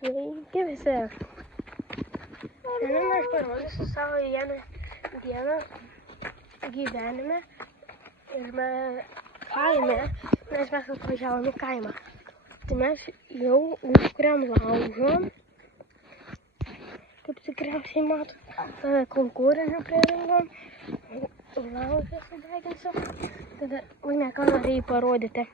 Sveiki visi. Šiandien aš parodysiu savo vieną dieną gyvenime ir kaime, nes mes atvažiavom į kaimą. Tai mes jau užkuriam laužą, kaip tikriausiai matot, konkursų pririnkam, laužą sudeginsiu. Tada Ugne, ką norėjai parodyti?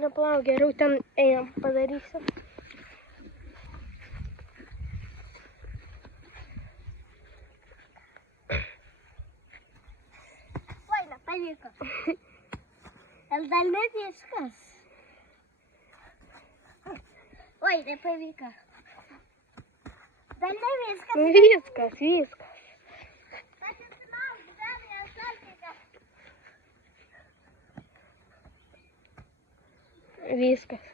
Nepalauk, geriau ten einam, padarysiu. Oi, nepavyko. Ir dar ne viskas. Oi, nepavyko. Dar ne viskas. Viskas. Viskas.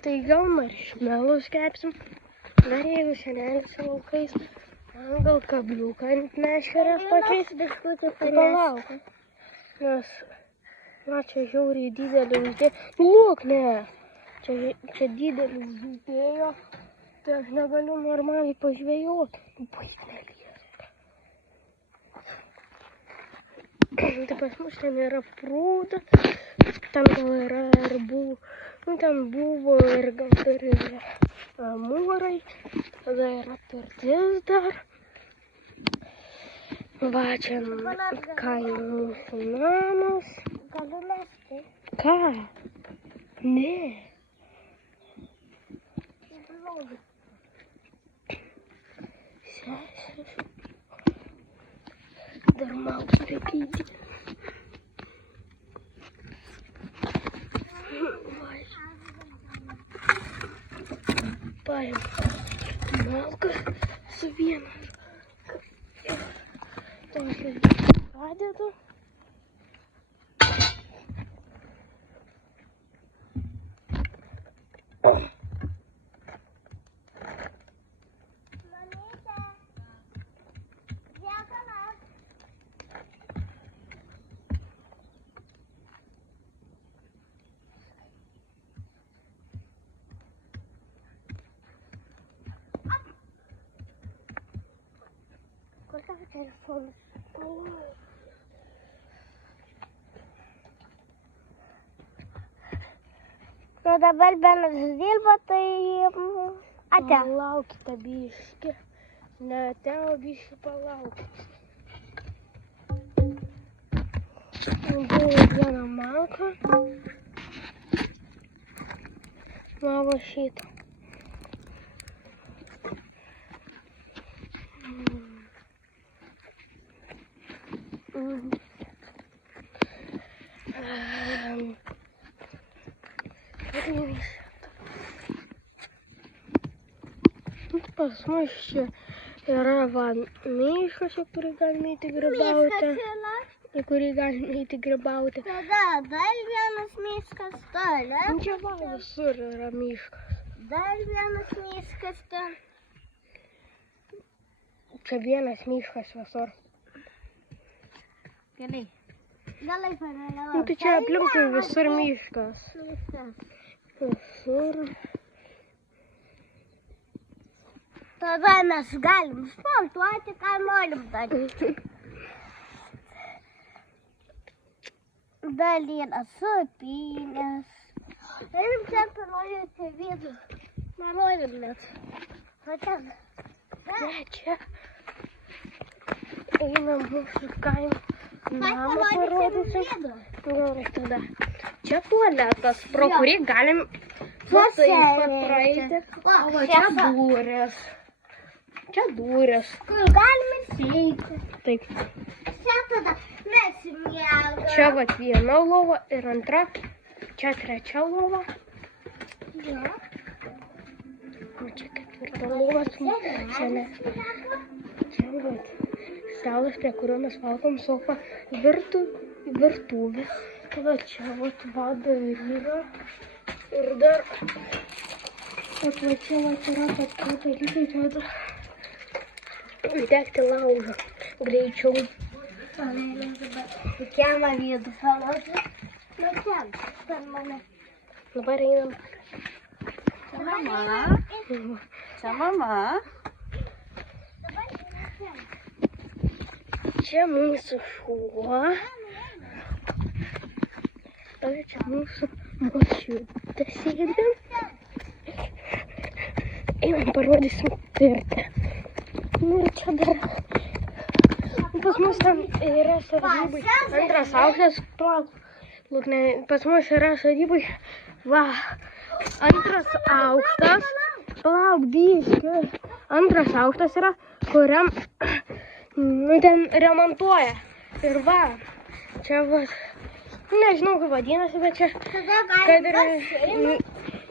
Tai gal maršmelus kepsim, dar jeigu senelis laukais, gal kabliuką ant meškerės pakeis. Palauk, nes, čia žiauriai didelį uždėjo. Lūk, ne, čia didelį uždėjo, tai aš negaliu normaliai pažvejoti. Baisnelės. Tai pas mus ten yra prūda. Ten gal yra ir ten buvo ir gal ir mūrai, tada yra pirtis dar. Va, čia kaimo mūsų namas. Galiu mesti. Ką? Ne. Seseris. Dar maustė kėdė. Paėm malką su vienas. Tokį padedu. Mamyte, dėkala. Kur tavo telefonas? Tai dabar Benas dirba, tai ate. Palaukite biškį. Ne, atėjo biškį palaukite. Buvo vieną malką. Va šitą. Pas mus čia yra miškas, į kurį galime eiti grybauti. Į kurį galime eiti grybauti. Tada dar vienas miškas toliau. Čia va visur yra miškas. Dar vienas miškas ten. Čia vienas miškas visur. Gerai. Galai paraliavau. Tai čia aplinkui visur miškas. Visur. Tada mes galim sportuoti, ką norim daryti. Dar yra supynės. Norim čia parodyti vidų. Nenorim net. Va ten. Ne, čia. Einam mūsų kaimą. Namą parodysiu. Gerai, tada. Čia tualetas, pro kurį galim taip pat praeiti. O čia durės. Čia durės. Kur galime įeiti. Taip. Čia tada mes miegame. Čia va viena lova ir antra. Čia trečia lova. Jo. O čia ketvirta lova. Čia va stalas, prie kurio mes valgom sofą. Virtuvė. Tada čia va vada ir yra. Ir dar. Va čia va yra tokie dalykai, tada. Degti laužą greičiau. Kiemą vidų parodžiu. ten mane. Dabar einam. Čia mama. Čia mama. Čia mūsų šuo. Čia mūsų močiutė sėdi. Einam parodysim pirtį. Nu ir čia dar. Pas mus ten yra sodybai. Antras aukštas. Pas mus yra sodybai. Va. Antras aukštas. Palauk, biški. Antras aukštas yra, kuriam ten remontuoja. Ir va. Čia va. Nežinau, kaip vadinasi, bet čia. Kad ir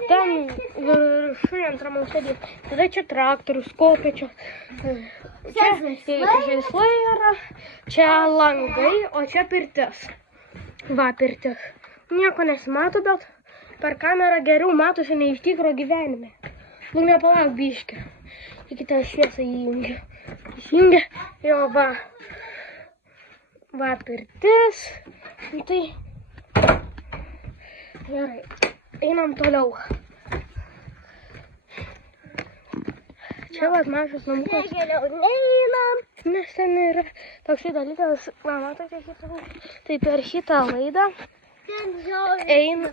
ten viršuje antram aukšte. Tada čia traktorius, kopėčios. Čia žaislai yra, čia langai, o čia pirtis. Va, pirtis. Nieko nesimato, bet per kamerą geriau matosi nei iš tikro gyvenime. Nu, nepalauk biškį. Iki tą šviesą įjungiu. Išjungia. Jo, va. Va, pirtis. Tai. Gerai. Einam toliau. Čia vat mažas namukas. Neinam. Nes ten yra toks dalykas, matote, tai per šitą laidą eina,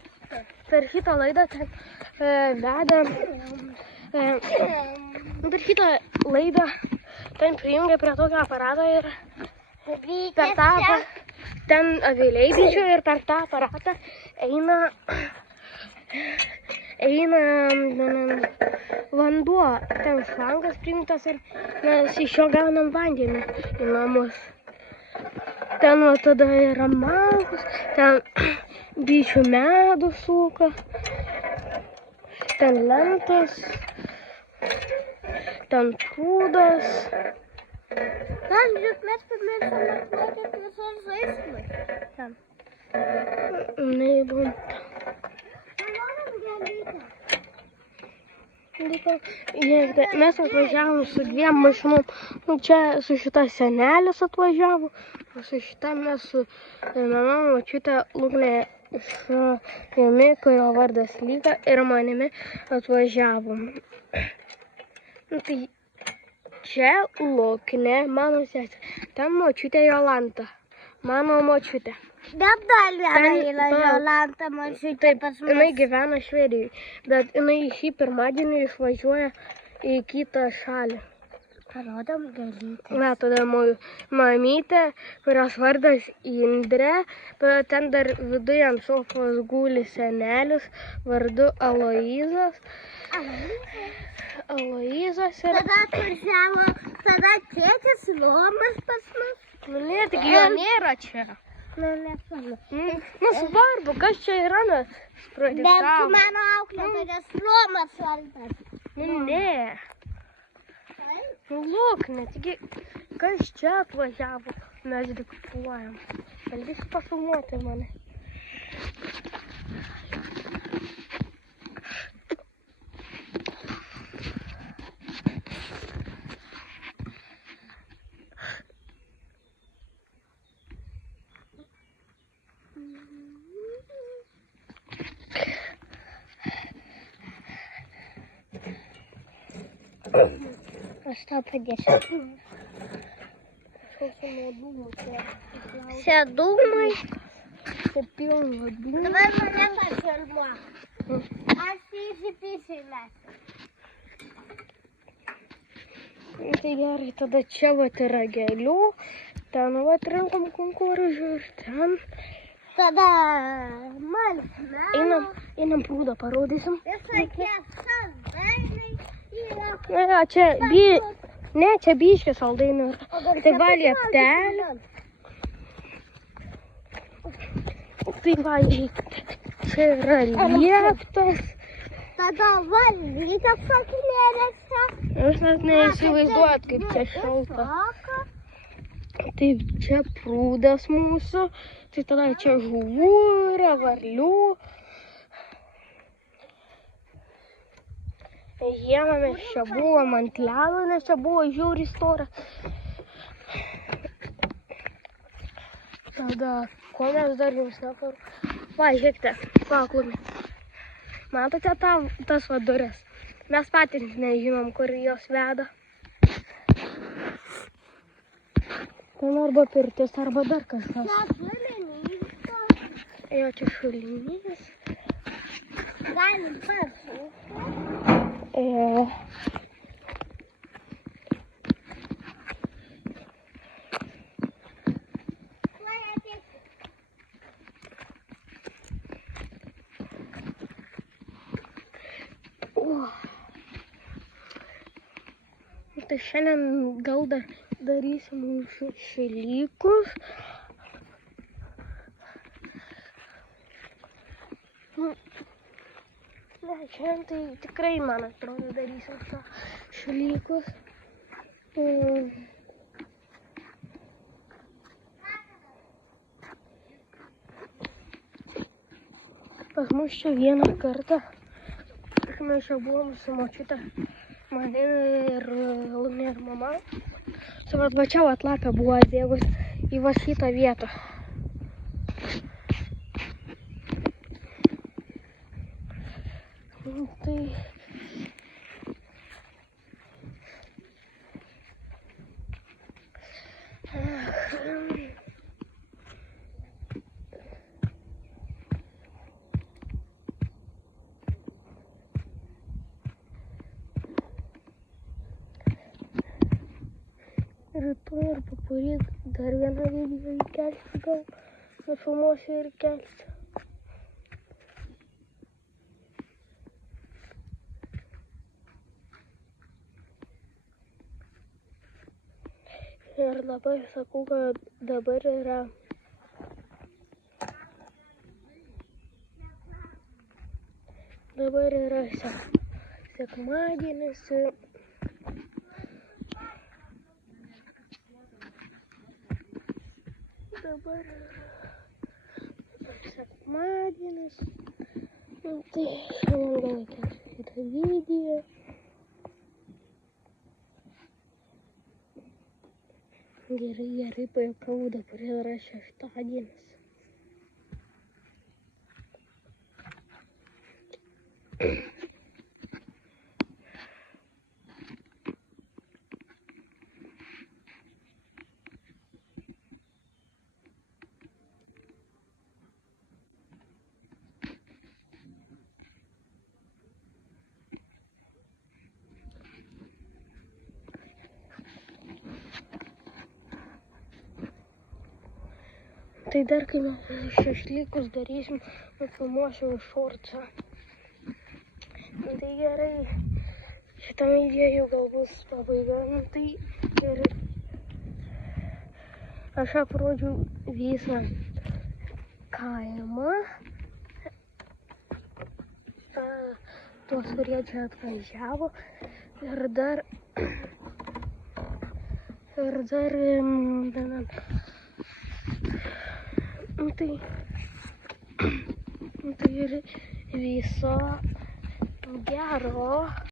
per šitą laidą ten veda, per šitą laidą ten prijungia prie tokio aparato ir per tą, ten aviliai bičių ir per tą aparatą eina vanduo, ten šlangas prijungtas ir mes iš jo gaunam vandenį į namus. Ten va tada yra malkos, ten bičių medų suka, ten lentos, ten pūdas. Ten, juk mes pamiršome atmokyti visos žaislai. Ten. Neįdomu. Mes atvažiavom su 2 mašinom. Nu, čia su šita senelis atvažiavo, o su šita mes su mama, močiutė, Lugnė iš Jami, kurio vardas Lyga, ir manimi atvažiavom. Nu, tai čia Lugnė, mano sesė, ten močiutė Jolanta, mano močiutė. Bet dar viena yra Jolanta močiutė pas mus. Jinai gyvena Švedijoje, bet jinai šį pirmadienį išvažiuoja į kitą šalį. Parodom galytę. Na, tada mamytė, kurios vardas Indrė, bet ten dar viduje ant sofos guli senelis vardu Aloyzas. Aloyzas ir... Tada atvažiavo, tada tėtis Lomas pas mus. Nu, ne, tik jo nėra čia. Nu, nesvarbu. Nu, svarbu, kas čia yra, mes Bet mano auklėtojas Lomas vardas. Nu, ne. Nu, Luknė, taigi, kas čia atvažiavo, mes diktuojam. Galėsi pafilmuoti mane. Aš tau padėsiu. Sėdumai. Čia pilna dūmų. Dabar mane pafilmuok. Aš įsipysimęs. Tai gerai, tada čia vat yra gėlių, ten vat rinkom konkursų ir ten. Tada man Einam prūdą parodysim. visokie saldainiai yra. Ne, čia čia biškė saldainių. Tai va lieptelė. Tai va, čia yra lieptas. Tada valytas sakinėlėse. Jūs net neįsivaizduojat, kaip čia šalta. Taip, čia prūdas mūsų. Tai tada čia žuvų yra, varlių. Žiemą mes čia buvom ant ledo, nes čia buvo žiauriai stora. Tada, ko mes dar jums Va, žiūrėkite, paklumi. Matote tas va duris? Mes patys nežinom, kur jos veda. Ten arba pirtis, arba dar kažkas. Jo, čia šulinys. Galim pasukti. Tai šiandien gal darysim šalykus. Ne, šiandien tai tikrai, man atrodo, darysim šalykus. Pas mus čia vieną kartą, mes čia buvom su močiute, manim ir Lumi ir mama. Suvat, va čia atlapė buvo atbėgus į va šitą vietą. Tai... Rytoj arba poryt dar vieną video įkelsiu, gal nufilmuosiu ir kelsiu. Ir labai sakau, kad dabar yra sekmadienis. Dabar sekmadienis. Tai šiandien gal kelsiu šitą video. Gerai, pajuokavau, dabar yra šeštadienis. Tai dar kai mes šašlykus darysim, nufilmuosiu šortą. Tai gerai, šitam video gal bus pabaiga. Tai gerai. Aš aprodžiau visą kaimą. Tuos, kurie čia atvažiavo. Ir dar tai ir viso gero.